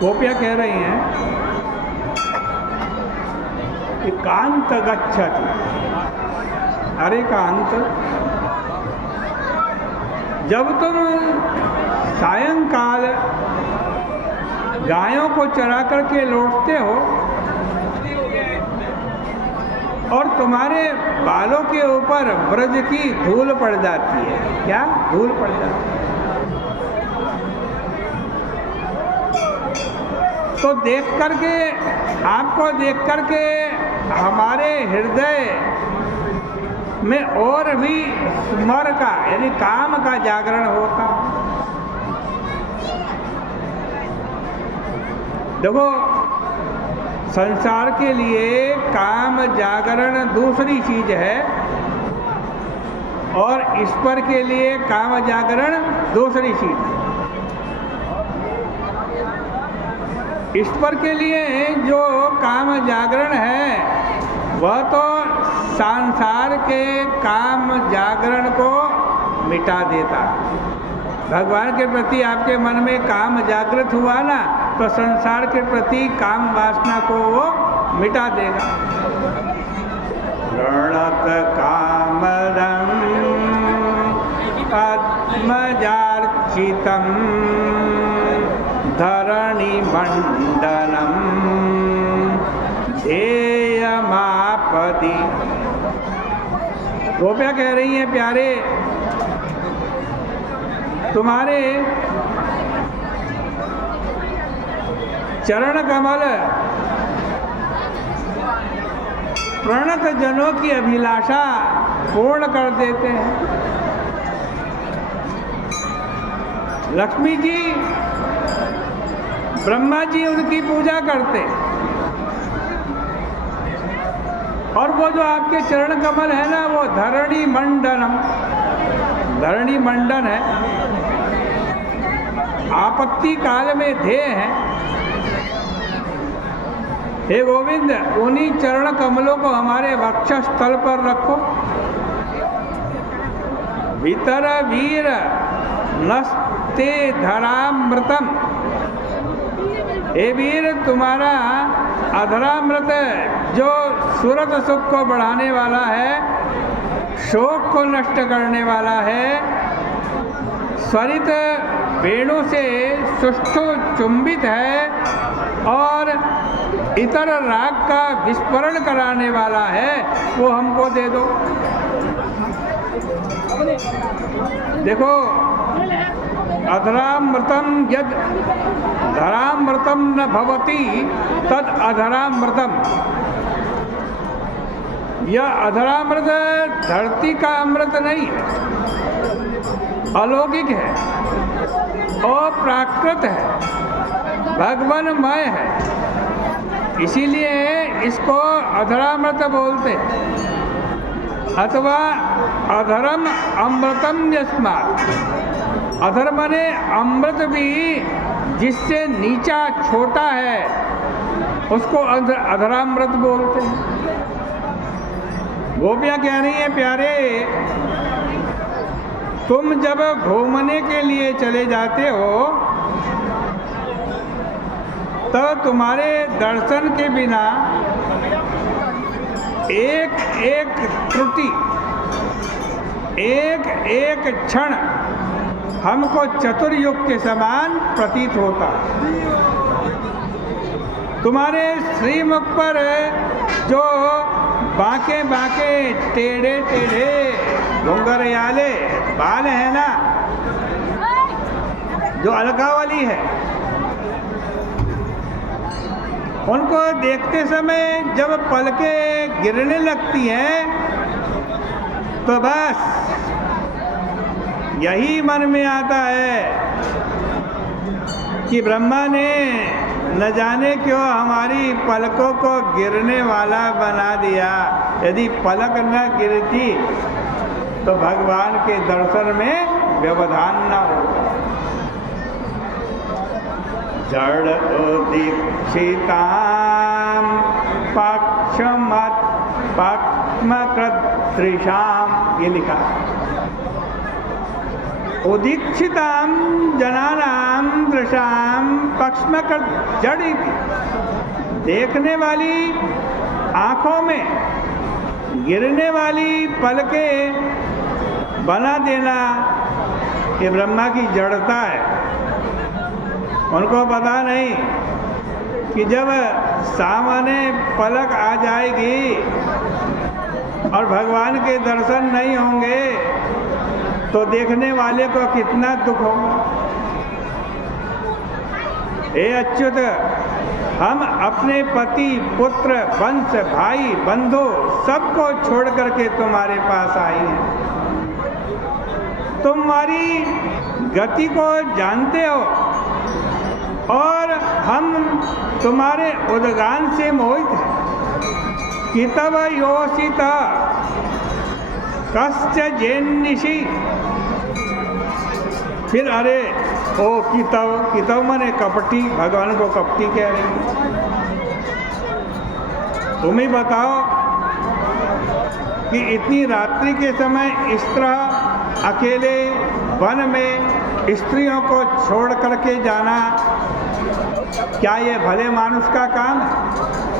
गोपियाँ कह रही हैं कि कांत गच्छति। अरे कांत, जब तुम सायंकाल गायों को चरा करके लौटते हो और तुम्हारे बालों के ऊपर ब्रज की धूल पड़ जाती है। क्या धूल पड़ जाती है? तो देख करके, आपको देख करके हमारे हृदय में और भी स्मर का यानी काम का जागरण होता। देखो, संसार के लिए काम जागरण दूसरी चीज है और ईश्वर के लिए काम जागरण दूसरी चीज है। ईश्वर के लिए जो काम जागरण है वह तो संसार के काम जागरण को मिटा देता। भगवान के प्रति आपके मन में काम जागृत हुआ ना, तो संसार के प्रति काम वासना को वो मिटा देगा। रणत कामदं पद्मजार्चितं धरणि मंडलम ध्येयमापदि। गोपियाँ कह रही हैं, प्यारे, तुम्हारे चरण कमल प्रणत जनों की अभिलाषा पूर्ण कर देते हैं। लक्ष्मी जी, ब्रह्मा जी उनकी पूजा करते और वो जो आपके चरण कमल है ना, वो धरणी मंडनम, धरणी मंडन है, आपत्ति काल में ध्येय है। हे गोविंद, उन्हीं चरण कमलों को हमारे वक्षस्थल पर रखो। भीतर वीर नस्ते धरामृतम। हे वीर, तुम्हारा अधरामृत जो सूरत सुख को बढ़ाने वाला है, शोक को नष्ट करने वाला है, स्वरित वेणु से सुष्ठु चुंबित है और इतर राग का विस्फोरण कराने वाला है, वो हमको दे दो। देखो, अधरामृतम यद धरामृतम न भवति तद अधरामृतम। यह अधरामृत धरती का अमृत नहीं है, अलौकिक है, अप्राकृत है, भगवानमय है। इसीलिए इसको अधरामृत बोलते, अथवा अधरम अमृतम यस्मात्। अधर माने अमृत भी जिससे नीचा छोटा है उसको अधरामृत बोलते हैं। गोपियाँ कह रही हैं, प्यारे, तुम जब घूमने के लिए चले जाते हो तो तुम्हारे दर्शन के बिना एक एक त्रुटि, एक एक क्षण हमको चतुर्युग के समान प्रतीत होता। तुम्हारे श्रीमुख पर जो बांके बांके टेढ़े टेढ़े घुंघरियाले बाल है ना, जो अलकावली है, उनको देखते समय जब पलकें गिरने लगती हैं तो बस यही मन में आता है कि ब्रह्मा ने न जाने क्यों हमारी पलकों को गिरने वाला बना दिया। यदि पलक न गिरती तो भगवान के दर्शन में व्यवधान न होता। जड़ उदीक्षितां पक्षमत पक्ष्मकृदृशां, ये लिखा। उदीक्षितां जनानां दृशां पक्ष में कर जड़ी थी। देखने वाली आंखों में गिरने वाली पलकें बना देना ये ब्रह्मा की जड़ता है। उनको पता नहीं कि जब सामने पलक आ जाएगी और भगवान के दर्शन नहीं होंगे तो देखने वाले को कितना दुख होगा। हे अच्युत, हम अपने पति, पुत्र, वंश, भाई, बंधु सबको छोड़ करके तुम्हारे पास आए हैं। तुम्हारी गति को जानते हो और हम तुम्हारे उद्गान से मोहित हैं। कितव योषित कस्य जेन्निषि। फिर अरे ओ कितव, कितव माने कपटी, भगवान को कपटी कह रही। तुम ही बताओ कि इतनी रात्रि के समय इस तरह अकेले वन में स्त्रियों को छोड़ करके जाना क्या ये भले मानुष का काम है?